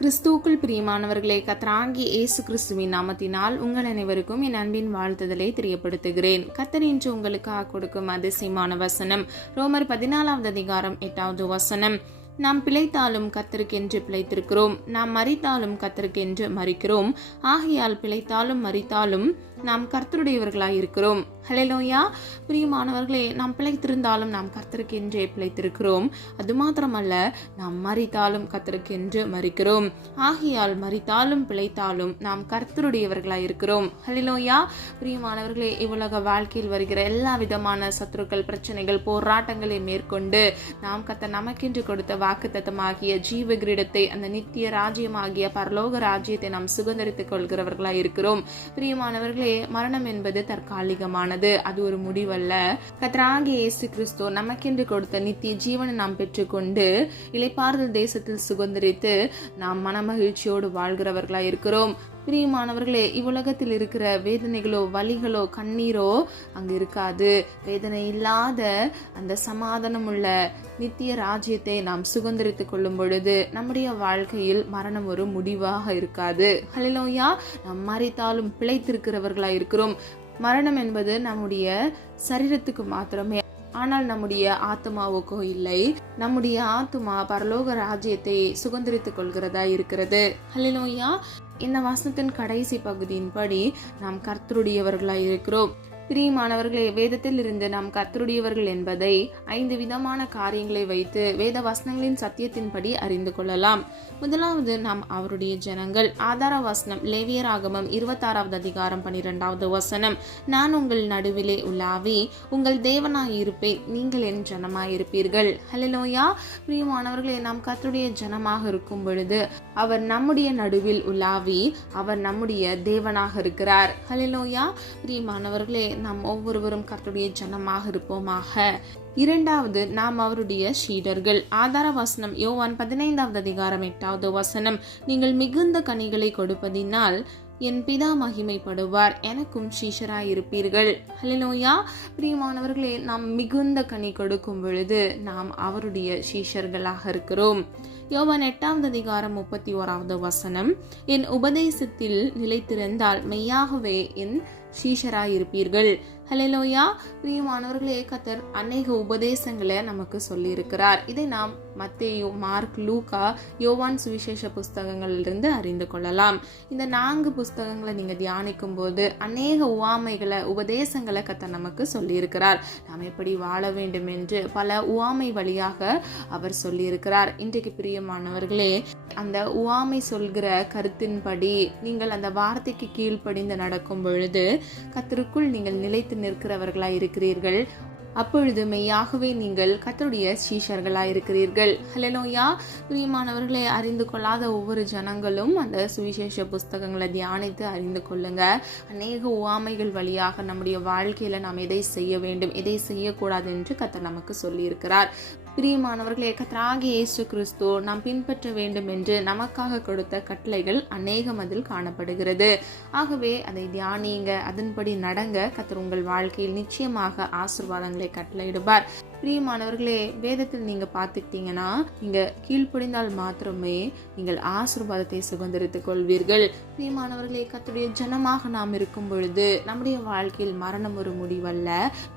கிறிஸ்துவுக்குள் பிரியமானவர்களே, கர்த்தராகிய இயேசு கிறிஸ்துவின் நாமத்தினால் உங்கள் அனைவருக்கும் என் அன்பின் வாழ்த்துதலை தெரியப்படுத்துகிறேன். கர்த்தர் இன்று உங்களுக்காக கொடுக்கும் அதிசயமான வசனம் ரோமர் 14வது அதிகாரம் 8வது வசனம். நாம் பிழைத்தாலும் கர்த்தருக்கென்று பிழைத்திருக்கிறோம், நாம் மரித்தாலும் கர்த்தருக்கென்று மரிக்கிறோம், ஆகையால் பிழைத்தாலும் மரித்தாலும் நாம் கர்த்தருடையவர்களாய் இருக்கிறோம். ஹல்லேலூயா. பிரியமானவர்களே, நாம் பிழைத்திருந்தாலும் நாம் கர்த்தருக்கென்றே பிழைத்திருக்கிறோம். அது மாத்திரமல்ல, நாம் மரித்தாலும் கர்த்தருக்கென்று மரிக்கிறோம், ஆகையால் மரித்தாலும் பிழைத்தாலும் நாம் கர்த்தருடையவர்களாய் இருக்கிறோம். ஹல்லேலூயா. பிரியமானவர்களே, இவ்வுலக வாழ்க்கையில் வருகிற எல்லா விதமான சத்துருக்கள், பிரச்சனைகள், போராட்டங்களை மேற்கொண்டு நாம் கர்த்தர் நமக்கென்று கொடுத்த வாக்குத்தத்தமாகிய ஜீவ கிரீடத்தை, அந்த நித்திய ராஜ்யமாகிய பரலோக ராஜ்யத்தை நாம் சுதந்தரித்துக் கொள்கிறவர்களாய் இருக்கிறோம். பிரியமானவர்களே, மரணம் என்பது தற்காலிகமானது, அது ஒரு முடிவல்ல. கர்த்தராகிய இயேசு கிறிஸ்து நமக்கென்று கொடுத்த நித்திய ஜீவனை நாம் பெற்றுக்கொண்டு இளைப்பாறுதல் தேசத்தில் சுதந்தரித்து நாம் மனமகிழ்ச்சியோடு வாழ்கிறவர்களாய் இருக்கிறோம். பிரியமானவர்களே, இவ்வுலகத்தில் இருக்கிற வேதனைகளோ, வலிகளோ, கண்ணீரோ அங்கு இருக்காது. வேதனை இல்லாத அந்த சமாதானம் உள்ள நித்திய ராஜ்யத்தை நாம் சுதந்திரித்துக் கொள்ளும் பொழுது நம்முடைய வாழ்க்கையில் மரணம் ஒரு முடிவாக இருக்காது. ஹல்லேலூயா. நாம் மரித்தாலும் பிழைத்திருக்கிறவர்களாய் இருக்கிறோம். மரணம் என்பது நம்முடைய சரீரத்துக்கு மாத்திரமே, ஆனால் நம்முடைய ஆத்மாவுக்கோ இல்லை. நம்முடைய ஆத்மா பரலோக ராஜ்யத்தை சுதந்திரித்துக் கொள்கிறதா இருக்கிறது. ஹல்லேலூயா. இந்த வசனத்தின் கடைசி பகுதியின்படி நாம் கர்த்தருடையவர்களாய் இருக்கிறோம். பிரியமானவர்களே, வேதத்தில் இருந்து நாம் கர்த்தருடையவர்கள் என்பதை 5 விதமான காரியங்களை வைத்து வேத வசனங்களின் சத்தியத்தின்படி அறிந்து கொள்ளலாம். முதலாவது, நாம் அவருடைய ஜனங்கள். ஆதார வசனம் லேவியராகமம் 26வது அதிகாரம் 12வது வசனம். நான் உங்கள் நடுவிலே உலாவி உங்கள் தேவனாய் இருப்பேன், நீங்கள் என் ஜனமாய் இருப்பீர்கள். ஹல்லேலூயா. பிரியமானவர்களே, நாம் கர்த்தருடைய ஜனமாக இருக்கும் பொழுது அவர் நம்முடைய நடுவில் உலாவி அவர் நம்முடைய தேவனாக இருக்கிறார். ஹல்லேலூயா. பிரியமானவர்களே, நாம் ஒவ்வொருவரும் கர்த்தருடைய ஜனமாக இருப்போமாக. இரண்டாவது, நாம் அவருடைய சீடர்கள். ஆதார வசனம் யோவான் 15வது அதிகாரம் 8வது வசனம். நீங்கள் மிகுந்த கனிகளை கொடுப்பதினால் என் பிதா மகிமைப்படுவார், எனக்கும் சீஷராய் இருப்பீர்கள். ஹல்லேலூயா. பிரியமானவர்களே, நாம் மிகுந்த கனி கொடுக்கும் பொழுது நாம் அவருடைய சீஷர்களாக இருக்கிறோம். யோவான் 8வது அதிகாரம் 31வது வசனம். என் உபதேசத்தில் நிலைத்திருந்தால் மெய்யாகவே என் சீஷராய் இருப்பீர்கள். ஹல்லேலூயா. பிரியமானவர்களே, கர்த்தர் அநேக உபதேசங்களை நமக்கு சொல்லி இருக்கிறார். இதை நாம் மத்தேயு, மார்க், லூக்கா, யோவான் சுவிசேஷ புஸ்தகங்களிலிருந்து அறிந்து கொள்ளலாம். இந்த 4 புஸ்தகங்களை நீங்க தியானிக்கும் போது அநேக உவமைகளை, உபதேசங்களை கர்த்தர் நமக்கு சொல்லி இருக்கிறார். நாம் எப்படி வாழ வேண்டும் என்று பல உவமை வழியாக அவர் சொல்லி இருக்கிறார். இன்றைக்கு பிரியமானவர்களே, அந்த உவமை சொல்கிற கருத்தின்படி நீங்கள் அந்த வார்த்தைக்கு கீழ்ப்படிந்து நடக்கும் பொழுது கர்த்தருக்குள் நீங்கள் நிலைத்து நிற்கிறவர்களாய் இருக்கிறீர்கள். அப்பொழுது மெய்யாகவே நீங்கள் கர்த்தருடைய சீஷர்களாய் இருக்கிறீர்கள். ஹல்லேலூயா. பிரியமானவர்களை, அறிந்து கொள்ளாத ஒவ்வொரு ஜனங்களும் அந்த சுவிசேஷ புஸ்தகங்களை தியானித்து அறிந்து கொள்ளுங்க. அநேக உவமைகள் வழியாக நம்முடைய வாழ்க்கையில நாம் எதை செய்ய வேண்டும், எதை செய்யக்கூடாது என்று கர்த்தர் நமக்கு சொல்லி இருக்கிறார். பிரியமானவர்களே, கர்த்தராகிய இயேசு கிறிஸ்து நாம் பின்பற்ற வேண்டும் என்று நமக்காக கொடுத்த கட்டளைகள் அநேகம் அதில் காணப்படுகிறது. ஆகவே அதை தியானிங்க, அதன்படி நடங்க. கர்த்தர் உங்கள் வாழ்க்கையில் நிச்சயமாக ஆசீர்வாதங்களை கட்டளையிடுவார். பிரியமானவர்களே, வேதத்தில் நீங்க பார்த்துக்கிட்டீங்கன்னா, நீங்க கீழ்ப்படிந்தால் மாத்திரமே நீங்கள் ஆசீர்வாதத்தை சுதந்திரித்துக் கொள்வீர்கள். பிரியமானவர்களே, கர்த்தருடைய ஜனமாக நாம் இருக்கும் பொழுது நம்முடைய வாழ்க்கையில் மரணம் ஒரு முடிவல்ல,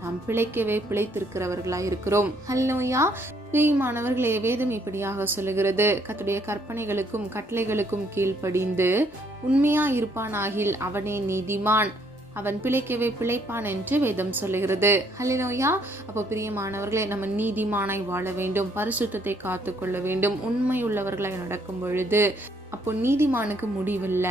நாம் பிழைக்கவே பிழைத்திருக்கிறவர்களாய் இருக்கிறோம். ஹல்லேலூயா. பிரியமானவர்களே, வேதம் இப்படியாக சொல்லுகிறது. கர்த்தருடைய கற்பனைகளுக்கும் கட்டளைகளுக்கும் கீழ்ப்படிந்து உண்மையா இருப்பானாகில் அவனே நீதிமான், அவன் பிழைக்கவே பிழைப்பான் என்று வேதம் சொல்லுகிறது. ஹல்லேலூயா. அப்போ பிரியமானவர்களே, நம்ம நீதிமானாய் வாழ வேண்டும், பரிசுத்தத்தை காத்து கொள்ள வேண்டும். உண்மை உள்ளவர்களாய் நடக்கும் பொழுது அப்போ நீதிமானுக்கு முடிவில்ல,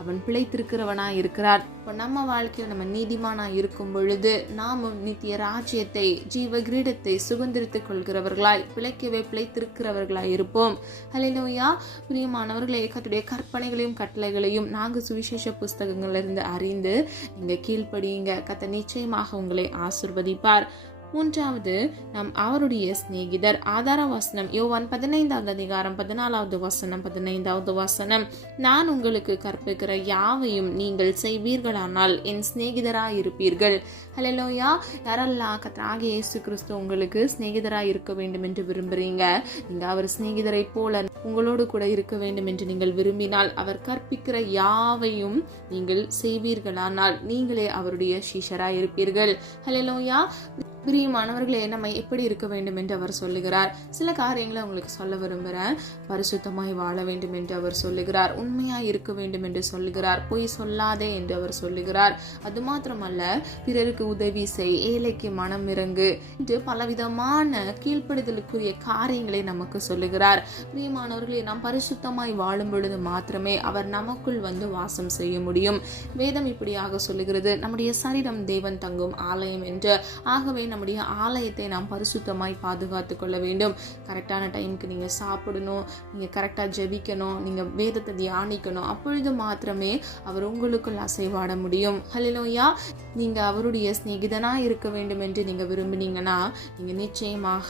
அவன் பிழைத்திருக்கிறவனாய் இருக்கிறார். இப்போ நம்ம வாழ்க்கையில் நம்ம நீதிமானாய் இருக்கும் பொழுது நாமும் நித்திய ராஜ்யத்தை, ஜீவ கிரீடத்தை சுதந்திரித்துக் கொள்கிறவர்களாய், பிழைக்கவே பிழைத்திருக்கிறவர்களாய் இருப்போம். ஹல்லேலூயா. பிரியமானவர்களே, கர்த்தருடைய கற்பனைகளையும் கட்டளைகளையும் 4 சுவிசேஷ புஸ்தகங்களிலிருந்து அறிந்து நீங்க கீழ்ப்படியுங்க. கர்த்தர் நிச்சயமாக உங்களை ஆசீர்வதிப்பார். மூன்றாவது, நாம் அவருடைய சிநேகிதர். ஆதார வசனம் யோவான் 15வது அதிகாரம் 14வது வசனம் 15வது வசனம், நான் உங்களுக்கு கற்பிக்கிற யாவையும் நீங்கள் செய்வீர்களானால் என் சிநேகிதராய் இருப்பீர்கள். ஹல்லேலூயா. யாரெல்லாம் கர்த்தராகிய இயேசு கிறிஸ்து உங்களுக்கு சிநேகிதராய் இருக்க வேண்டும் என்று விரும்புறீங்க, நீங்க அவர் சிநேகிதரை போல உங்களோடு கூட இருக்க வேண்டும் என்று நீங்கள் விரும்பினால், அவர் கற்பிக்கிற யாவையும் நீங்கள் செய்வீர்களானால் நீங்களே அவருடைய சீஷராய் இருப்பீர்கள். ஹல்லேலூயா. பிரியமானவர்களே, நம்ம எப்படி இருக்க வேண்டும் என்று அவர் சொல்லுகிறார். சில காரியங்களை உங்களுக்கு சொல்ல விரும்புகிறேன். பரிசுத்தமாய் வாழ வேண்டும் என்று அவர் சொல்லுகிறார். உண்மையாய் இருக்க வேண்டும் என்று சொல்லுகிறார். பொய் சொல்லாதே என்று அவர் சொல்லுகிறார். அது மாத்திரமல்ல, பிறருக்கு உதவி செய், ஏழைக்கு மனம் இறங்கு என்று பலவிதமான கீழ்ப்படுதலுக்குரிய காரியங்களை நமக்கு சொல்லுகிறார். பிரியமானவர்களே, நாம் பரிசுத்தமாய் வாழும் பொழுது மாத்திரமே அவர் நமக்குள் வந்து வாசம் செய்ய முடியும். வேதம் இப்படியாக சொல்லுகிறது, நம்முடைய சரீரம் தேவன் தங்கும் ஆலயம் என்று. ஆகவே நம்முடைய ஆலயத்தை நாம் பரிசுத்தமாய் பாதுகாத்து கொள்ள வேண்டும். கரெக்டான டைமுக்கு நீங்கள் சாப்பிடணும், நீங்கள் கரெக்டாக ஜெபிக்கணும், நீங்கள் வேதத்தை தியானிக்கணும். அப்பொழுது மாத்திரமே அவர் உங்களுக்குள் அசைவாட முடியும். ஹல்லேலூயா. நீங்கள் அவருடைய சிநேகிதனாக இருக்க வேண்டும் என்று நீங்கள் விரும்பினீங்கன்னா, நீங்கள் நிச்சயமாக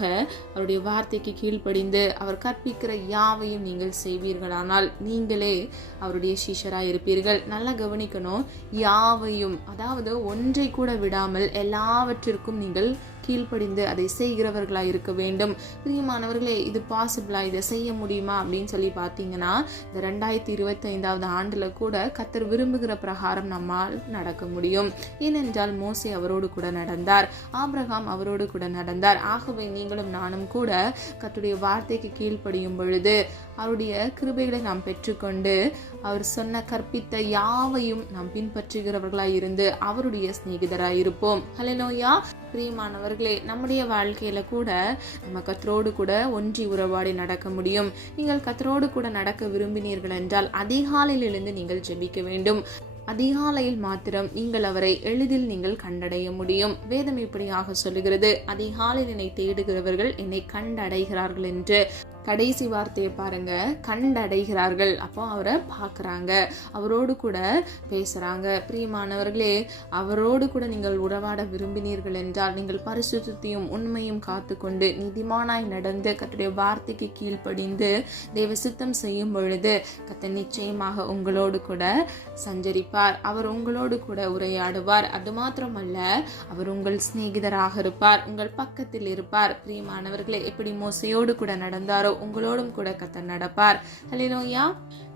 அவருடைய வார்த்தைக்கு கீழ்ப்படிந்து அவர் கற்பிக்கிற யாவையும் நீங்கள் செய்வீர்களானால் நீங்களே அவருடைய சீஷராக இருப்பீர்கள். நல்லா கவனிக்கணும், யாவையும், அதாவது ஒன்றை கூட விடாமல் எல்லாவற்றிற்கும் நீங்கள் கீழ்ப்படிந்து அதை செய்கிறவர்களாக இருக்க வேண்டும். பிரியமானவர்களே, இது பாசிபிளா, இதை செய்ய முடியுமா அப்படின்னு சொல்லி பார்த்தீங்கன்னா, இந்த 2025வது ஆண்டுல கூட கர்த்தர் விரும்புகிற பிரகாரம் நம்மால் நடக்க முடியும். ஏனென்றால் மோசே அவரோடு கூட நடந்தார், ஆபிரகாம் அவரோடு கூட நடந்தார். ஆகவே நீங்களும் நானும் கூட கர்த்தருடைய வார்த்தைக்கு கீழ்ப்படியும் பொழுது அவருடைய கிருபைகளை நாம் பெற்றுக்கொண்டு அவர் சொன்ன கற்பித்த யாவையும் நாம் பின்பற்றுகிறவர்களாய் இருந்து அவருடைய சிநேகிதராய் இருப்போம். ஹல்லேலூயா. பிரியமானவர்களே, நம்முடைய வாழ்க்கையில கூட நம்ம கர்த்தரோடு கூட ஒன்றி உறவாடி நடக்க முடியும். நீங்கள் கர்த்தரோடு கூட நடக்க விரும்பினீர்கள் என்றால் அதிகாலையிலிருந்து நீங்கள் ஜெபிக்க வேண்டும். அதிகாலையில் மாத்திரம் நீங்கள் அவரை எளிதில் நீங்கள் கண்டடைய முடியும். வேதம் இப்படியாக சொல்லுகிறது, அதிகாலையில் என்னை தேடுகிறவர்கள் என்னை கண்டடைகிறார்கள் என்று. கடைசி வார்த்தையை பாருங்க, கண்டடைகிறார்கள். அப்போ அவரை பார்க்குறாங்க, அவரோடு கூட பேசுகிறாங்க. பிரியமானவர்களே, அவரோடு கூட நீங்கள் உறவாட விரும்பினீர்கள் என்றால் நீங்கள் பரிசுத்தையும் உண்மையும் காத்து கொண்டு நீதிமானாய் நடந்து கர்த்தருடைய வார்த்தைக்கு கீழ்ப்படிந்து தேவ சித்தம் செய்யும் பொழுது கர்த்தர் நிச்சயமாக உங்களோடு கூட சஞ்சரிப்பார். அவர் உங்களோடு கூட உரையாடுவார். அது மாத்திரமல்ல, அவர் உங்கள் சிநேகிதராக இருப்பார், உங்கள் பக்கத்தில் இருப்பார். பிரியமானவர்களே, எப்படி மோசையோடு கூட நடந்தாரோ உங்களோடும் கூட கர்த்தர் நடப்பார். ஹல்லேலூயா.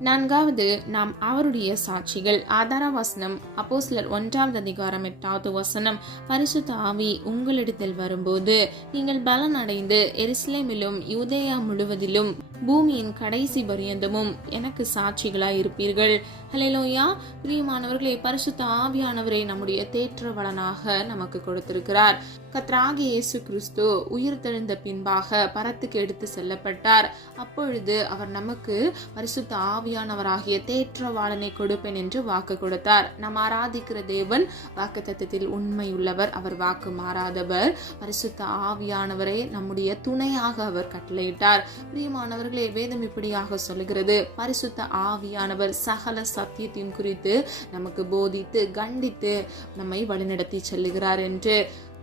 நான்காவது, நாம் அவருடைய சாட்சிகள். ஆதார வசனம் அப்போஸ்தலர் 1வது அதிகாரம் 8வது வசனம், பரிசுத்த ஆவி உங்களிடத்தில் வரும்போது நீங்கள் பலன் அடைந்து எருசலேமிலும் யூதேயா முழுவதிலும் பூமியின் கடைசி பரியந்தமும் எனக்கு சாட்சிகளாய் இருப்பீர்கள். ஹல்லேலூயா. பிரியமானவர்களே, பரிசுத்த ஆவியானவரை நம்முடைய தேற்றவளனாக நமக்கு கொடுத்திருக்கிறார். கர்த்தராகிய இயேசு கிறிஸ்து உயிர்த்தெழுந்த பின்பாக பரத்துக்கு எடுத்து செல்லப்பட்டார். அப்பொழுது அவர் நமக்கு பரிசுத்த ஆவியானவராகிய தேற்றவாளனை கொடுப்பேன் என்று வாக்கு கொடுத்தார். நாம் ஆராதிக்கிற தேவன் வாக்குத்தத்தத்தில் உண்மை உள்ளவர், அவர் வாக்கு மாறாதவர். பரிசுத்த ஆவியானவரை நம்முடைய துணையாக அவர் கட்டளையிட்டார். பிரியமானவர்களே, வேதம் இப்படியாக சொல்லுகிறது, பரிசுத்த ஆவியானவர் சகல சத்தியத்தையும் குறித்து நமக்கு போதித்து கண்டித்து நம்மை வழிநடத்தி செல்லுகிறார் என்று.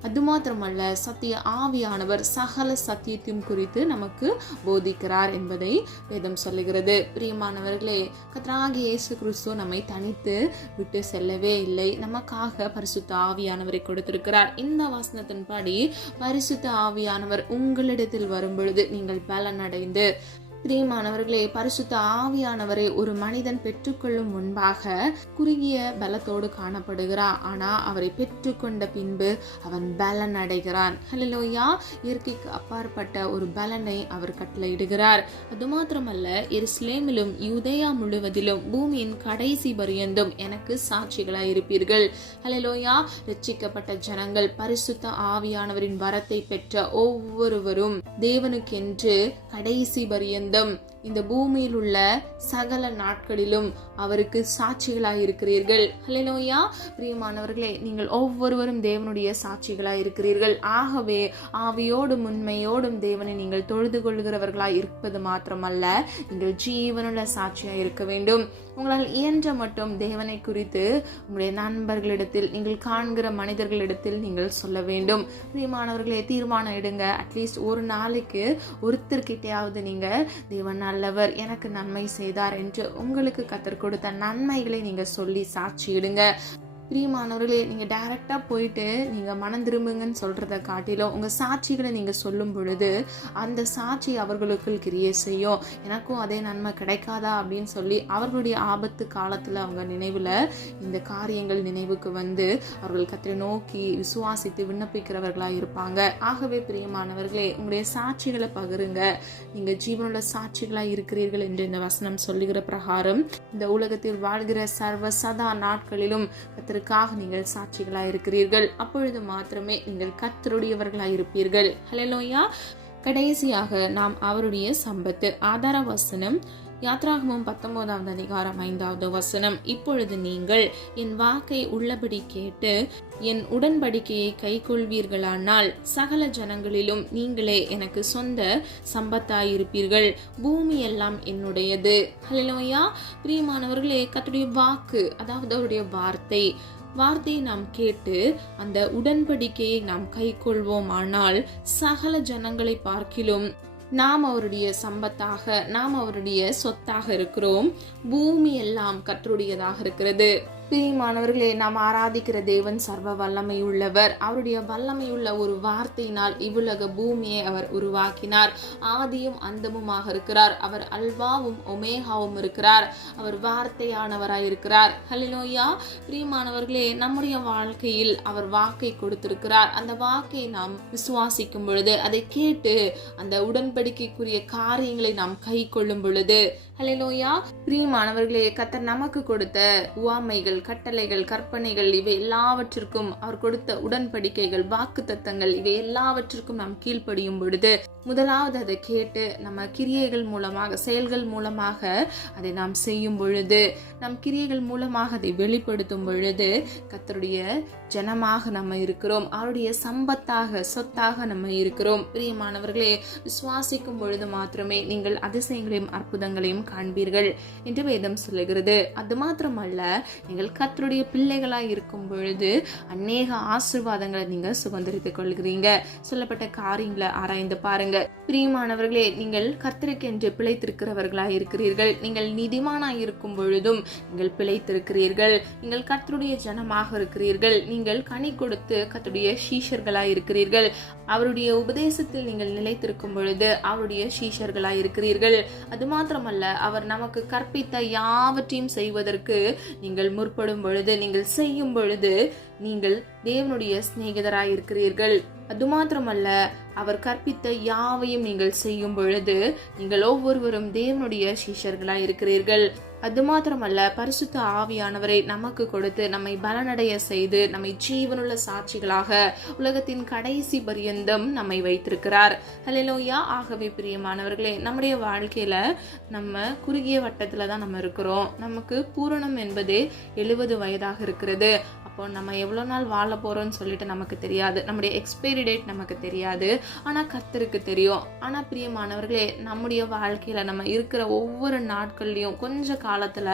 அது மாத்திரமல்ல, சத்திய ஆவியானவர் சகல சத்தியத்தையும் குறித்து நமக்கு போதிக்கிறார் என்பதை வேதம் சொல்லுகிறது. பிரியமானவர்களே, கர்த்தராகிய இயேசு கிறிஸ்து நம்மை தனித்து விட்டு செல்லவே இல்லை. நமக்காக பரிசுத்த ஆவியானவரை கொடுத்திருக்கிறார். இந்த வசனத்தின்படி பரிசுத்த ஆவியானவர் உங்களிடத்தில் வரும் பொழுது நீங்கள் பலன் அடைந்து, பிரியமானவர்களே, பரிசுத்த ஆவியானவரை ஒரு மனிதன் பெற்றுக்கொள்ளும் முன்பாக குறுகிய பலத்தோடு காணப்படுகிறான். ஆனா அவரை பெற்றுக்கொண்ட பின்பு அவன் பலன் அடைகிறான். ஹல்லேலூயா. இயற்கைக்கு அப்பாற்பட்ட ஒரு பலனை அவர் கட்டளையிடுகிறார். அது மாத்திரமல்ல, எருசலேமிலும் யூதேயா முழுவதிலும் பூமியின் கடைசி பரியந்தும் எனக்கு சாட்சிகளாய் இருப்பீர்கள். ஹல்லேலூயா. ரட்சிக்கப்பட்ட ஜனங்கள், பரிசுத்த ஆவியானவரின் வரத்தை பெற்ற ஒவ்வொருவரும் தேவனுக்கென்று கடைசி பரியந்தும் பரியந்தம் இந்த பூமியில் உள்ள சகல நாட்களிலும் அவருக்கு சாட்சிகளாய் இருக்கிறீர்கள். ஹல்லேலூயா. பிரியமானவர்களே, நீங்கள் ஒவ்வொருவரும் தேவனுடைய சாட்சிகளாய் இருக்கிறீர்கள். ஆகவே ஆவியோடும் உண்மையோடும் தேவனை நீங்கள் தொழுது கொள்கிறவர்களாய் இருப்பது மாத்திரமல்ல, நீங்கள் ஜீவனுள்ள சாட்சியாய் இருக்க வேண்டும். உங்களால் இயன்ற மட்டும் தேவனை குறித்து உங்களுடைய நண்பர்களிடத்தில், நீங்கள் காண்கிற மனிதர்களிடத்தில் நீங்கள் சொல்ல வேண்டும். பிரியமானவர்களே, தீர்மானம் எடுங்க. அட்லீஸ்ட் ஒரு நாளைக்கு ஒருத்தர்கிட்டையாவது நீங்க தேவன் நல்லவர், எனக்கு நன்மை செய்தார் என்று உங்களுக்கு கர்த்தர் கொடுத்த நன்மைகளை நீங்க சொல்லி சாட்சியிடுங்க. பிரியமானவர்களே, நீங்கள் டைரெக்டாக போயிட்டு நீங்கள் மனம் திரும்புங்கன்னு சொல்கிறத காட்டிலும் உங்கள் சாட்சிகளை நீங்கள் சொல்லும் பொழுது அந்த சாட்சி அவர்களுக்குள் கிரியை செய்யும். எனக்கும் அதே நன்மை கிடைக்காதா அப்படின்னு சொல்லி அவர்களுடைய ஆபத்து காலத்தில் அவங்க நினைவில் இந்த காரியங்கள் நினைவுக்கு வந்து அவர்கள் கர்த்தரை நோக்கி விசுவாசித்து விண்ணப்பிக்கிறவர்களாக இருப்பாங்க. ஆகவே பிரியமானவர்களே, உங்களுடைய சாட்சிகளை பகிருங்க. நீங்கள் ஜீவனுள்ள சாட்சிகளாக இருக்கிறீர்கள் என்று இந்த வசனம் சொல்லுகிற பிரகாரம் இந்த உலகத்தில் வாழ்கிற சர்வ சதா நாட்களிலும் கர்த்தருக்காக நீங்கள் சாட்சிகளாய் இருக்கிறீர்கள். அப்பொழுது மாத்திரமே நீங்கள் கர்த்தருடையவர்களாய் இருப்பீர்கள். ஹல்லேலூயா. கடைசியாக நாம் அவருடைய சம்பத்து. ஆதார வசனம் யாத்ராகமம் 19ஆம் அதிகாரம் 5வது வசனம். இப்பொழுது நீங்கள் என் வாக்கை உள்ளபடி கேட்டு என் உடன்படிக்கையை கைக்கொள்வீர்களானால் சகல ஜனங்களிலும் நீங்களே எனக்கு சொந்த சம்பத்தாயிருப்பீர்கள். பூமி எல்லாம் என்னுடையது. ஹல்லேலூயா. பிரியமானவர்களே, கர்த்தருடைய வாக்கு, அதாவது அவருடைய வார்த்தையை நாம் கேட்டு அந்த உடன்படிக்கையை நாம் கைக்கொள்வோம். ஆனால் சகல ஜனங்களை பார்க்கிலும் நாம் அவருடைய சம்பத்தாக, நாம் அவருடைய சொத்தாக இருக்கிறோம். பூமி எல்லாம் கர்த்தருடையதாக இருக்கிறது. பிரியமானவர்களே, நாம் ஆராதிக்கிற தேவன் சர்வ வல்லமை உள்ளவர். அவருடைய வல்லமையுள்ள ஒரு வார்த்தையினால் இவ்வுலக பூமியை அவர் உருவாக்கினார். ஆதியும் அந்தமுமாக இருக்கிறார். அவர் அல்வாவும் ஒமேகாவும் இருக்கிறார். அவர் வார்த்தையானவராய் இருக்கிறார். ஹல்லேலூயா. பிரியமானவர்களே, நம்முடைய வாழ்க்கையில் அவர் வாக்கை கொடுத்திருக்கிறார். அந்த வாக்கை நாம் விசுவாசிக்கும் பொழுது, அதை கேட்டு அந்த உடன்படிக்கைக்குரிய காரியங்களை நாம் கை கொள்ளும் பொழுது, ஹல்லேலூயா. பிரியமானவர்களே, கர்த்தர் நமக்கு கொடுத்த உவமைகள், கட்டளைகள், கற்பனைகள், இவை எல்லாவற்றிற்கும் அவர் கொடுத்த உடன்படிக்கைகள், வாக்கு தத்தங்கள், இவை எல்லாவற்றிற்கும் நாம் கீழ்ப்படியும் பொழுது, முதலாவது அதை கேட்டு நம்ம கிரியைகள் மூலமாக, செயல்கள் மூலமாக அதை நாம் செய்யும் பொழுது, நம் கிரியைகள் மூலமாக அதை வெளிப்படுத்தும் பொழுது கர்த்தருடைய ஜனமாக நம்ம இருக்கிறோம். அவருடைய சம்பத்தாக, சொத்தாக நம்ம இருக்கிறோம். பிரியமானவர்களே, விசுவாசிக்கும் பொழுது மாத்திரமே நீங்கள் அதிசயங்களையும் அற்புதங்களையும் காண்பீர்கள் என்று வேதம் சொல்லுகிறது. அது மாத்திரமல்ல, நீங்கள் கர்த்தருடைய பிள்ளைகளாய் இருக்கும் பொழுது அநேக ஆசீர்வாதங்களை நீங்க சுதந்திரித்துக் கொள்கிறீங்க. சொல்லப்பட்ட காரியங்களை ஆராய்ந்து பாருங்க. பிரியமானவர்களே, நீங்கள் கர்த்தருக்கென்று பிழைத்திருக்கிறவர்களாய் இருக்கிறீர்கள். நீங்கள் நீதிமானாய் இருக்கும் பொழுதும் நீங்கள் பிழைத்திருக்கிறீர்கள். நீங்கள் கர்த்தருடைய ஜனமாக இருக்கிறீர்கள். நீங்கள் கனி கொடுத்து கர்த்தருடைய சீஷர்களாய் இருக்கிறீர்கள். அவருடைய உபதேசத்தில் நீங்கள் நிலைத்திருக்கும் பொழுது அவருடைய சீஷர்களாய் இருக்கிறீர்கள். அது மாத்திரமல்ல, அவர் நமக்கு கற்பித்த யாவற்றையும் செய்வதற்கு நீங்கள் முற்படும் பொழுது, நீங்கள் செய்யும் பொழுது நீங்கள் தேவனுடைய சிநேகிதராய் இருக்கிறீர்கள். அது மாத்திரமல்ல, அவர் கற்பித்த யாவையும் நீங்கள் செய்யும் பொழுது நீங்கள் ஒவ்வொருவரும் தேவனுடைய சீஷர்களாய் இருக்கிறீர்கள். அது மாத்திரமல்ல, பரிசுத்த ஆவியானவரை நமக்கு கொடுத்து நம்மை பலனடைய செய்து நம்மை ஜீவனுள்ள சாட்சிகளாக உலகத்தின் கடைசி பரியந்தம் நம்மை வைத்திருக்கிறார். ஹல்லேலூயா. ஆகவே பிரியமானவர்களே, நம்முடைய வாழ்க்கையில நம்ம குறுகிய வட்டத்துல தான் நம்ம இருக்கிறோம். நமக்கு பூரணம் என்பதே 70 வயதாக இருக்கிறது. அப்போ நம்ம எவ்வளோ நாள் வாழ போறோம்னு சொல்லிட்டு நமக்கு தெரியாது. நம்முடைய எக்ஸ்பைரி டேட் நமக்கு தெரியாது. ஆனால் கர்த்தருக்கு தெரியும். ஆனால் பிரியமானவர்களே, நம்முடைய வாழ்க்கையில நம்ம இருக்கிற ஒவ்வொரு நாட்கள்லையும் கொஞ்ச காலத்துல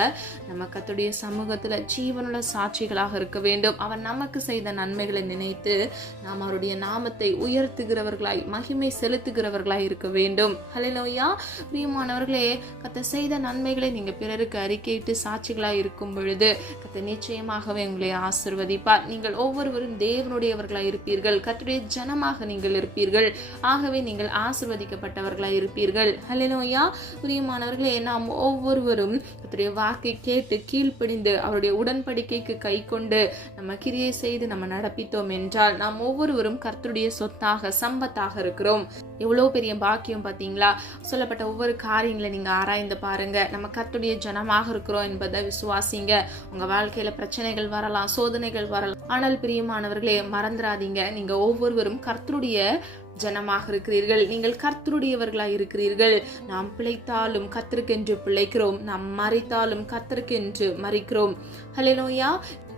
நம்ம கர்த்தருடைய சமூகத்துல ஜீவனுள்ள சாட்சிகளாக இருக்க வேண்டும். அவர் நமக்கு செய்த நன்மைகளை நினைத்து நாம் அவருடைய நாமத்தை உயர்த்துகிறவர்களாய், மகிமை செலுத்துகிறவர்களாய் இருக்க வேண்டும். ஹல்லேலூயா. பிரியமானவர்களே, கர்த்தர் செய்த நன்மைகளை நீங்க பிறருக்கு அறிக்கையிட்டு சாட்சிகளாய் இருக்கும் பொழுது கர்த்தர் நிச்சயமாகவே உங்களை ஆசீர்வதிப்பார். நீங்கள் ஒவ்வொருவரும் தேவனுடையவர்களாய் இருப்பீர்கள். கர்த்தருடைய ஜனமாக நீங்கள் இருப்பீர்கள். ஆகவே நீங்கள் ஆசீர்வதிக்கப்பட்டவர்களாய் இருப்பீர்கள். ஹல்லேலூயா. பிரியமானவர்களே, நாம் ஒவ்வொருவரும் கர்த்தருடைய வாக்கை கேட்டு கீழ்ப்படிந்து அவருடைய உடன்படிக்கைக்கு கை கொண்டு நம்ம கிரியை செய்து நம்ம நடப்பித்தோம் என்றால் நாம் ஒவ்வொருவரும் கர்த்தருடைய சொத்தாக, சம்பத்தாக இருக்கிறோம். எவ்வளவு பெரிய பாக்கியம் பார்த்தீங்களா? சொல்லப்பட்ட ஒவ்வொரு காரியங்களை நீங்க ஆராய்ந்து பாருங்க. நம்ம கர்த்தருடைய ஜனமாக இருக்கிறோம் என்பதை விசுவாசிங்க. உங்க வாழ்க்கையில பிரச்சனைகள் வரலாம், சோதனைகள் வரலாம். ஆனால் பிரியமானவர்களே, மறந்துடாதீங்க, நீங்க ஒவ்வொருவரும் கர்த்தருடைய ஜனமாக இருக்கிறீர்கள். நீங்கள் கர்த்தருடையவர்களாய் இருக்கிறீர்கள். நாம் பிழைத்தாலும் கர்த்தருக்கென்று பிழைக்கிறோம், நாம் மரித்தாலும் கர்த்தருக்கென்று மரிக்கிறோம். ஹல்லேலூயா.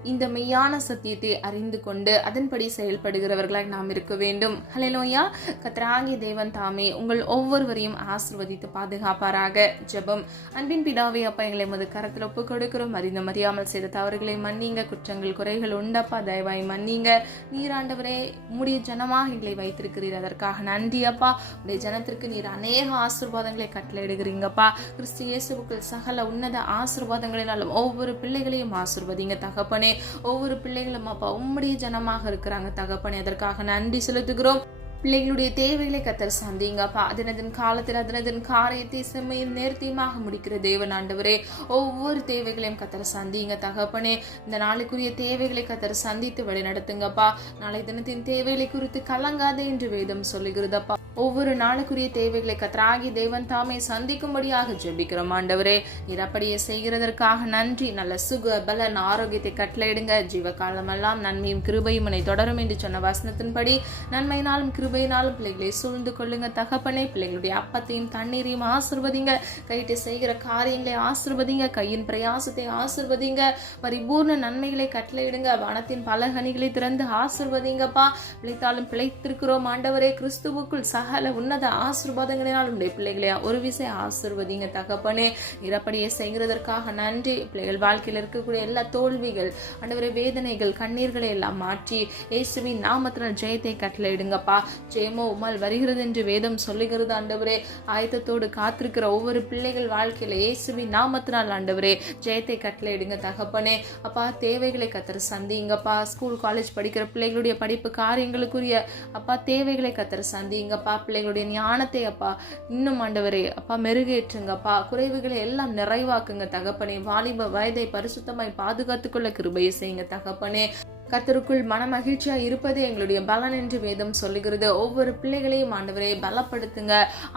இந்த மெய்யான சத்தியத்தை அறிந்து கொண்டு அதன்படி செயல்படுகிறவர்களாய் நாம் இருக்க வேண்டும். ஹல்லேலூயா. கர்த்தராகிய தேவன் தாமே உங்கள் ஒவ்வொருவரையும் ஆசீர்வதித்து பாதுகாப்பாராக. ஜெபம். அன்பின் பிதாவே, அப்பா, எங்களை உமது கரத்தில் ஒப்பு கொடுக்கிறோம். அறிந்து மறியாமல் செய்த தவறுகளை மன்னிங்க. குற்றங்கள் குறைகள் உண்டப்பா, தயவாய் மன்னிங்க. நீர் ஆண்டவரே உம்முடைய ஜனமாக எங்களை வைத்திருக்கிறீர், அதற்காக நன்றி அப்பா. உடைய ஜனத்திற்கு நீர் அநேக ஆசீர்வாதங்களை கட்டளையிடுகிறீங்கப்பா. கிறிஸ்து இயேசுவுக்குள் சகல உன்னத ஆசீர்வாதங்களினாலும் ஒவ்வொரு பிள்ளைகளையும் ஆசீர்வதிங்க தகப்பனே. ஒவ்வொரு பிள்ளைகளும் அப்பா உம்முடைய ஜனமாக இருக்கிறாங்க தகப்பனே, அதற்காக நன்றி செலுத்துகிறோம். பிள்ளைகளுடைய தேவைகளை கர்த்தர் சந்திங்கப்பா. அதனதன் காலத்தில் அதனதன் காரியத்தை செம்மையில் நேர்த்தியமாக முடிக்கிற தேவன் ஆண்டவரே, ஒவ்வொரு தேவைகளையும் கர்த்தர் சந்திங்க தகப்பனே. இந்த நாளுக்குரிய தேவைகளை கர்த்தர் சந்தித்து வழி நடத்துங்கப்பா. நாளை தினத்தின் தேவைகளை குறித்து கலங்காதே என்று வேதம் சொல்லுகிறதப்பா. ஒவ்வொரு நாளுக்குரிய தேவைகளை கர்த்தராகிய தேவன் தாமே சந்திக்கும்படியாக ஜெபிக்கிறோம் ஆண்டவரே. நீர் அப்படியே செய்கிறதற்காக நன்றி. நல்ல சுக பலன் ஆரோக்கியத்தை கட்டளையிடுங்க. ஜீவ காலமெல்லாம் நன்மையும் கிருபையும் என்னை தொடரும் என்று சொன்ன வசனத்தின்படி நன்மையினாலும் கிருபையினாலும் பிள்ளைகளை சூழ்ந்து கொள்ளுங்க தகப்பனே. பிள்ளைகளுடைய அப்பத்தையும் தண்ணீரையும் ஆசிர்வதிங்க. கைட்டு செய்கிற காரியங்களை ஆசிர்வதிங்க. கையின் பிரயாசத்தை ஆசிர்வதிங்க. பரிபூர்ண நன்மைகளை கட்டளையிடுங்க. வனத்தின் பலகனிகளை திறந்து ஆசிர்வதிங்கப்பா. பிழைத்தாலும் பிழைத்திருக்கிறோம் ஆண்டவரே. கிறிஸ்துவுக்குள் சகல உன்னத ஆசீர்வாதங்களினால் உடைய பிள்ளைகளை ஒரு விசை ஆசீர்வதிங்க தகப்பனே. நிரப்படியே செய்கிறதற்காக நன்றி. பிள்ளைகள் வாழ்க்கையில் இருக்கக்கூடிய எல்லா தோல்விகள் ஆண்டவரே, வேதனைகள், கண்ணீர்களை எல்லாம் மாற்றி இயேசுவின் நாமத்தினால் ஜெயத்தை கட்டளையிடுங்கப்பா. ஜெயமோ உம்மால் வருகிறது என்று வேதம் சொல்லுகிறது ஆண்டவரே. ஆயத்தத்தோடு காத்திருக்கிற ஒவ்வொரு பிள்ளைகள் வாழ்க்கையில இயேசுவின் நாமத்தினால் ஆண்டவரே ஜெயத்தை கட்டளையிடுங்க தகப்பனே. அப்பா, தேவைகளை கர்த்தர் சந்திங்கப்பா. ஸ்கூல் காலேஜ் படிக்கிற பிள்ளைகளுடைய படிப்பு காரியங்களுக்குரிய அப்பா தேவைகளை கர்த்தர் சந்திங்கப்பா. பிள்ளைகளுடைய ஞானத்தை அப்பா இன்னும் ஆண்டவரே அப்பா மெருகேற்றுங்கப்பா. குறைவுகளை எல்லாம் நிறைவாக்குங்க தகப்பனே. வாலிப வயதை பரிசுத்தமாய் பாதுகாத்துக்கொள்ள கிருபையை செய்யுங்க தகப்பனே. கர்த்தருக்குள் மன மகிழ்ச்சியா இருப்பதே எங்களுடைய பலன் என்று வேதம் சொல்லுகிறது. ஒவ்வொரு பிள்ளைகளையும் ஆண்டவரே பலப்படுத்துங்க,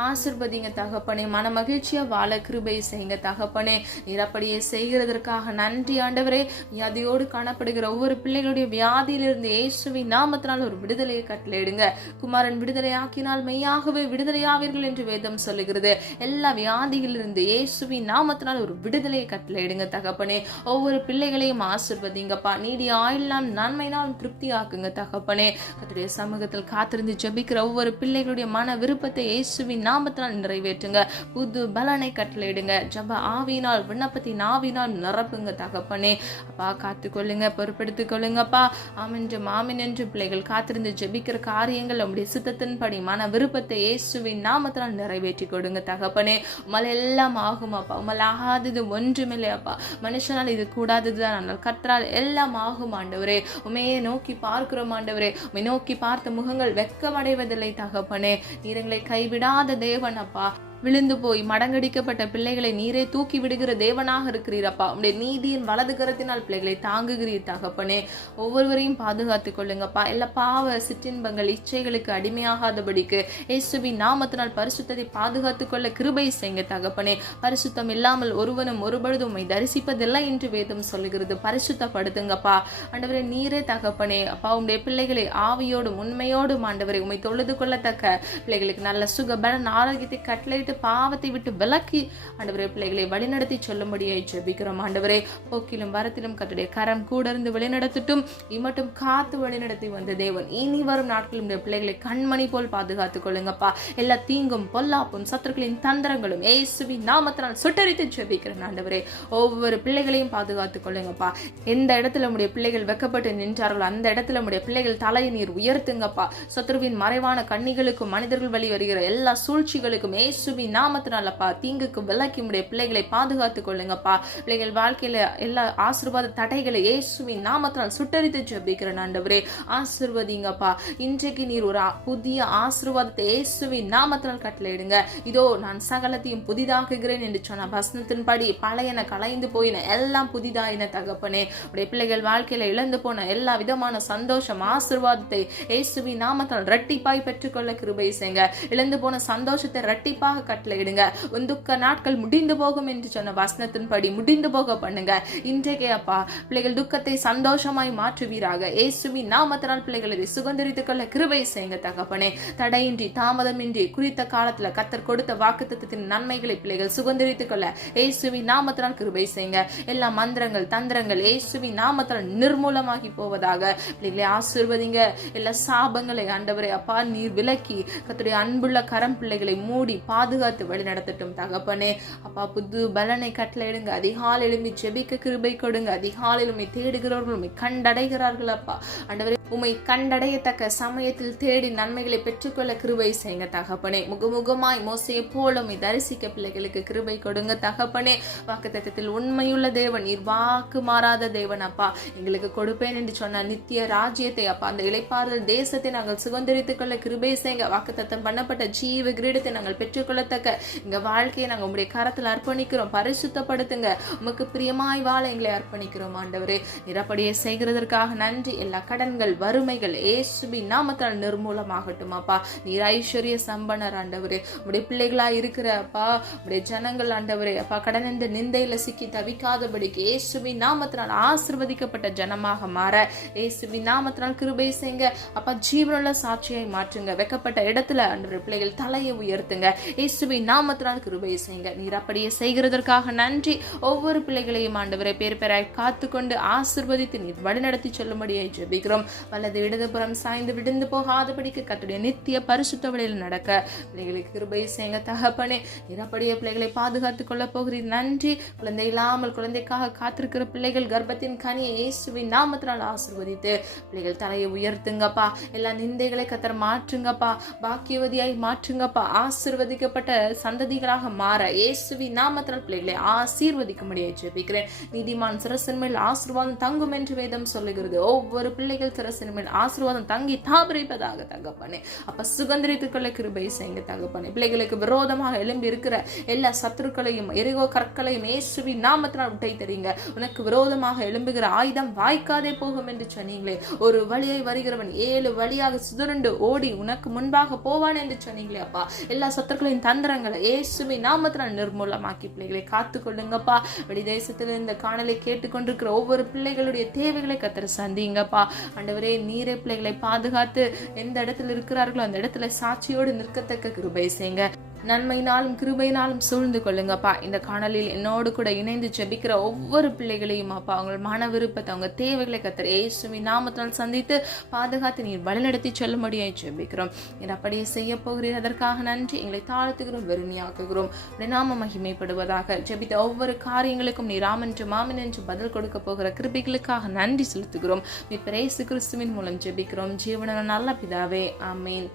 ஆசிர்வதிங்க தகப்பனே. மன மகிழ்ச்சியா வாழ கிருபை செய்யுங்க தகப்பனே. நீர் அப்படியே செய்கிறதற்காக நன்றி ஆண்டவரே. வியாதியோடு காணப்படுகிற ஒவ்வொரு பிள்ளைகளுடைய வியாதியிலிருந்து இயேசுவின் நாமத்தினால் ஒரு விடுதலையை கட்டளையிடுங்க. குமாரன் விடுதலை ஆக்கினால் மெய்யாகவே விடுதலையாவீர்கள் என்று வேதம் சொல்லுகிறது. எல்லா வியாதிகளிலிருந்து இயேசுவின் நாமத்தினால் ஒரு விடுதலையை கட்டளையிடுங்க தகப்பனே. ஒவ்வொரு பிள்ளைகளையும் ஆசிர்வதிங்கப்பா. நீடிய ஆயுள்லாம் நன்மையினால் திருப்தி ஆக்குங்க தகப்பனே. கர்த்தருடைய சமூகத்தில் காத்திருந்து ஜெபிக்கிற ஒவ்வொரு பிள்ளைகளுடைய மன விருப்பத்தை இயேசுவின் நாமத்தினால் நிறைவேற்றுங்க. புது பலனை கட்டளையிடுங்க. ஜெப ஆவியினால் விண்ணப்பத்தின் ஆவியினால் நிரப்புங்க தகப்பனே. அப்பா, காத்துக்கொள்ளுங்க, பொறுப்பெடுத்துக் கொள்ளுங்கப்பா. ஆமென்றும் ஆமென் என்று பிள்ளைகள் காத்திருந்து ஜெபிக்கிற காரியங்கள் உம்முடைய சித்தத்தின்படி மன விருப்பத்தை இயேசுவின் நாமத்தினால் நிறைவேற்றி கொடுங்க தகப்பனே. உம்மால் எல்லாம் ஆகும் அப்பா. உம்மால் ஆகாதது ஒன்றுமில்லை அப்பா. மனுஷனால் இது கூடாததுதான், ஆனால் கர்த்தரால் எல்லாம் ஆகும் ஆண்டவரே. உமையே நோக்கி பார்க்கிறோம் ஆண்டவரே. உமை நோக்கி பார்த்த முகங்கள் வெட்கமடைவதில்லை தகப்பனே. நீர் எங்களை கைவிடாத தேவன் அப்பா. விழுந்து போய் மடங்கடிக்கப்பட்ட பிள்ளைகளை நீரே தூக்கி விடுகிற தேவனாக இருக்கிறீரப்பா. உடைய நீதியின் வலது கரத்தினால் பிள்ளைகளை தாங்குகிறீர் தகப்பனே. ஒவ்வொருவரையும் பாதுகாத்துக் கொள்ளுங்கப்பா. எல்லா பாவ சிற்றின்பங்கள் இச்சைகளுக்கு அடிமையாகாதபடிக்கு இயேசுவின் நாமத்தினால் பரிசுத்தத்தை பாதுகாத்துக் கொள்ள கிருபை செய்யுங்க தகப்பனே. பரிசுத்தம் இல்லாமல் ஒருவனும் ஒருபொழுதும் உம்மை தரிசிப்பதில்லை என்று வேதம் சொல்லுகிறது. பரிசுத்தப்படுத்துங்கப்பா ஆண்டவரே. நீரே தகப்பனே அப்பா உடைய பிள்ளைகளை ஆவியோடும் உண்மையோடும் ஆண்டவரை உம்மை தொழுது கொள்ளத்தக்க பிள்ளைகளுக்கு நல்ல சுக பலன் ஆரோக்கியத்தை கட்டளையிட்டு பாவத்தை விட்டு விலக்கி ஆண்டவரே பிள்ளைகளை வழிநடத்தி சொல்லும்படியாய் ஜெபிக்கிறோம் ஆண்டவரே. போக்கிலும் வரத்திலும் கர்த்தருடைய கரம் கூட இருந்து வழிநடத்தட்டும். இம்மட்டும் காத்து வழிநடத்தி வந்த தேவன் இனி வரும் நாட்களும் பிள்ளைகளை கண்மணி போல் பாதுகாத்துக் கொள்ளுங்கப்பா. எல்லா தீங்கும் பொல்லாப்பும் சத்துருக்களின் தந்திரங்களும் இயேசுவின் நாமத்தினால் சுட்டரித்து ஜெபிக்கிறேன் ஆண்டவரே. ஒவ்வொரு பிள்ளைகளையும் பாதுகாத்துக் கொள்ளுங்கப்பா. எந்த இடத்துல நம்முடைய பிள்ளைகள் வெக்கப்பட்டு நின்றார்களோ அந்த இடத்துல நம்முடைய பிள்ளைகள் தலையை நீர் உயர்த்துங்கப்பா. சத்துருவின் மறைவான கண்ணிகளுக்கும் மனிதர்கள் வழி வருகிற எல்லா சூழ்ச்சிகளுக்கும் இயேசுவின் நாமத்தினாலப்பா தீங்குக்கு விலக்கி உடைய பிள்ளைகளை பாதுகாத்துக் கொள்ளுங்கப்பா. பிள்ளைகள் வாழ்க்கையில எல்லா ஆசீர்வாத தடைகளை இயேசுவின் நாமத்தினால் சுட்டரித்து ஜெபிக்கிறேன் ஆண்டவரே. ஆசீர்வதிங்கப்பா. இன்றைக்கு நீர் ஒரு புதிய ஆசீர்வாதத்தை இயேசுவின் நாமத்தினால் கட்டளையிடுங்க. இதோ நான் சகலத்தையும் புதிதாக்குகிறேன் என்று சொன்ன வசனத்தின்படி பழையன கலைந்து போயின எல்லாம் புதிதாயின தகப்பனே. உடைய பிள்ளைகள் வாழ்க்கையில இழந்து போன எல்லா விதமான சந்தோஷம் ஆசீர்வாதத்தை இயேசுவின் நாமத்தினால் இரட்டிப்பாய் பெற்றுக்கொள்ள கிருபை செய்யுங்க. இழந்து போன சந்தோஷத்தை இரட்டிப்பாக கட்டளையிடுங்க. உன் துக்க நாட்கள் முடிந்து போகும் என்று சொன்ன வசனத்தின்படி முடிந்து போக பண்ணுங்க. இன்றைக்கே அப்பா பிள்ளைகள் துக்கத்தை சந்தோஷமாய் மாற்றுவீராக. இயேசுவின் நாமத்தினால் பிள்ளைகளை சுதந்தரித்துக் கொள்ள கிருபை செய்யுங்க தகப்பனே. தடையின்றி தாமதமின்றி குறித்த காலத்துல கர்த்தர் கொடுத்த வாக்குத்தத்தத்தின் நன்மைகளை பிள்ளைகள் சுதந்தரித்துக் கொள்ள இயேசுவின் நாமத்தினால் கிருபை செய்யுங்க. எல்லா மந்திரங்கள் தந்திரங்கள் இயேசுவின் நாமத்தினால் நிர்மூலமாகி போவதாக. பிள்ளைகளை ஆசீர்வதிங்க. எல்லா சாபங்களை ஆண்டவரே அப்பா நீர் விலக்கி கர்த்தருடைய அன்புள்ள கரம் பிள்ளைகளை மூடி பாதுகாத்து வழி நடத்தட்டும் தகப்பனே. அப்பா புது பலனை கட்டளையிடுங்க. அதிகாலை எழும்பி ஜெபிக்க கிருபை கொடுங்க. அதிகாலையில் உம்மை தேடுகிறவர்கள் உம்மை கண்டடைகிறார்கள் அப்பா. ஆண்டவரே உம்மை கண்டடையத்தக்க சமயத்தில் தேடி நன்மைகளை பெற்றுக்கொள்ள கிருபை செய்யுங்க தகப்பனே. முகமுகமாய் மோசையை போல உம்மை தரிசிக்க பிள்ளைகளுக்கு கிருபை கொடுங்க தகப்பனே. வாக்குத்தத்தத்தில் உண்மையுள்ள தேவன், நீர் வாக்கு மாறாத தேவன் அப்பா. எங்களுக்கு கொடுப்பேன் என்று சொன்ன நித்திய ராஜ்யத்தை அப்பா, அந்த இளைப்பாறுதல் தேசத்தை நாங்கள் சுதந்திரித்துக் கொள்ள கிருபை செய்யுங்க. வாக்குத்தத்தம் பண்ணப்பட்ட ஜீவ கிரீடத்தை நாங்கள் பெற்றுக்கொள்ளத்தக்க எங்க வாழ்க்கையை நாங்கள் உங்களுடைய கரத்தில் அர்ப்பணிக்கிறோம். பரிசுத்தப்படுத்துங்க. உமக்கு பிரியமாய் வாழ எங்களை அர்ப்பணிக்கிறோம் ஆண்டவரே. நிரப்படியை செய்கிறதற்காக நன்றி. எல்லா கடன்கள் வறுமைகள் இயேசுவின் நாமத்தால் நிர்மூலமாகட்டும் அப்பா. நீர் ஐஸ்வர்ய சம்பனர் ஆண்டவரே. உடைய பிள்ளைகளா இருக்கிற அப்பா உடைய ஜனங்கள் ஆண்டவரே அப்பா கடன் என்ற நிந்தையில சிக்கி தவிக்காதபடிக்கு இயேசுவின் நாமத்தினால் ஆசீர்வதிக்கப்பட்ட ஜனமாக மாற இயேசுவின் நாமத்தினால் கிருபை செய்யுங்க அப்பா. ஜீவனுள்ள சாட்சியை மாற்றுங்க. வெக்கப்பட்ட இடத்துல ஆண்டவரே பிள்ளைகள் தலையை உயர்த்துங்க. இயேசுவின் நாமத்தினால் கிருபை செய்யுங்க. நீர் அப்படியே செய்கிறதற்காக நன்றி. ஒவ்வொரு பிள்ளைகளையும் ஆண்டவரை பேர் பேராய் காத்துக்கொண்டு ஆசீர்வதித்து நீர் வழிநடத்தி சொல்லும்படியாய் ஜெபிக்கிறோம். வலது இடதுபுறம் சாய்ந்து விழுந்து போகாதபடிக்கு கர்த்தருடைய நித்திய பரிசுத்த வழியில் நடக்க பிள்ளைகளுக்கு கிருபை செய்யுங்க தகப்பனே. நிரப்படிய பிள்ளைகளை பாதுகாத்துக் கொள்ள போகிறீர். நன்றி. குழந்தை இல்லாமல் குழந்தைக்காக காத்திருக்கிற பிள்ளைகள் கர்ப்பத்தின் கனியை இயேசுவின் நாமத்தினால் ஆசீர்வதித்து பிள்ளைகள் தலையை உயர்த்துங்கப்பா. எல்லா நிந்தைகளை கர்த்தர் மாற்றுங்கப்பா. பாக்கியவதியாய் மாற்றுங்கப்பா. ஆசீர்வதிக்கப்பட்ட சந்ததிகளாக மாற இயேசுவின் நாமத்தினால் பிள்ளைகளை ஆசீர்வதிக்கும்படியாய் ஜெபிக்கிறேன். நீதிமான் சிரசின் மேல் ஆசீர்வாதம் தங்கும் என்று வேதம் சொல்லுகிறது. ஒவ்வொரு பிள்ளைகள் சிரசின் மேல் ஆசீர்வாதம் தங்கி தாபரிப்பதாக தகப்பனே. அப்ப சுதந்திரித்துக் கொள்ள கிருபை செய்யுங்க தகப்பனே. பிள்ளைகளுக்கு விரோதமாக எழும்பி இருக்கிற எல்லா சத்துருக்களையும் எரிகோ கற்களையும் இயேசுவின் நாமத்தினால் உடை தெரியுங்க. உனக்கு விரோதமாக எழும்புகிற ஆயுதம் வாய்க்காதே போகும் என்று சொன்னீங்களே. ஒரு வழியை வருகிறவன் 7 வழியாக சுதருண்டு ஓடி உனக்கு முன்பாக போவான் என்று சொன்னீங்களே அப்பா. எல்லா சத்துருக்களின் தந்திரங்களை இயேசுவின் நாமத்தினால் நிர்மூலமாக்கி பிள்ளைகளை காத்துக் கொள்ளுங்கப்பா. வெளிதேசத்தில் இந்த காணலை கேட்டுக்கொண்டிருக்கிற ஒவ்வொரு பிள்ளைகளுடைய தேவைகளை கர்த்தர் சந்திங்கப்பா. ஆண்டவரே நீரே பிள்ளைகளை பாதுகாத்து எந்த இடத்துல இருக்கிறார்களோ அந்த இடத்துல சாட்சியோடு நிற்கத்தக்க கிருபை செய்யுங்க. நன்மையினாலும் கிருபையினாலும் சூழ்ந்து கொள்ளுங்கப்பா. இந்த காணலில் என்னோடு கூட இணைந்து ஜெபிக்கிற ஒவ்வொரு பிள்ளைகளையும் அப்பா அவங்க மன விருப்பத்தை அவங்க தேவைகளை கர்த்தர் இயேசுவின் நாமத்தினால் சந்தித்து பாதுகாத்து நீர் வழிநடத்தி சொல்லும்படியாய் ஜெபிக்கிறோம். நீர் அப்படியே செய்ய போகிறீர். அதற்காக நன்றி. எங்களை தாழ்த்துகிறோம், வெறுமையாக்குகிறோம். நாம மகிமைப்படுவதாக. ஜெபித்த ஒவ்வொரு காரியங்களுக்கும் நீர் ராமன்று மாமன் என்று பதில் கொடுக்க போகிற கிருபைகளுக்காக நன்றி செலுத்துகிறோம். இயேசு கிறிஸ்துவின் மூலம் ஜெபிக்கிறோம் ஜீவனுள்ள நல்ல பிதாவே, ஆமீன்.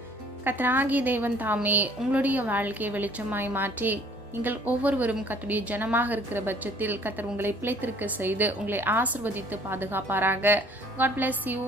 கர்த்தராகிய தேவன் தாமே உங்களுடைய வாழ்க்கையை வெளிச்சமாய் மாற்றி நீங்கள் ஒவ்வொருவரும் கர்த்தருடைய ஜனமாக இருக்கிற பட்சத்தில் கர்த்தர் உங்களை பிழைத்திருக்க செய்து உங்களை ஆசீர்வதித்து பாதுகாப்பாராக. God bless you.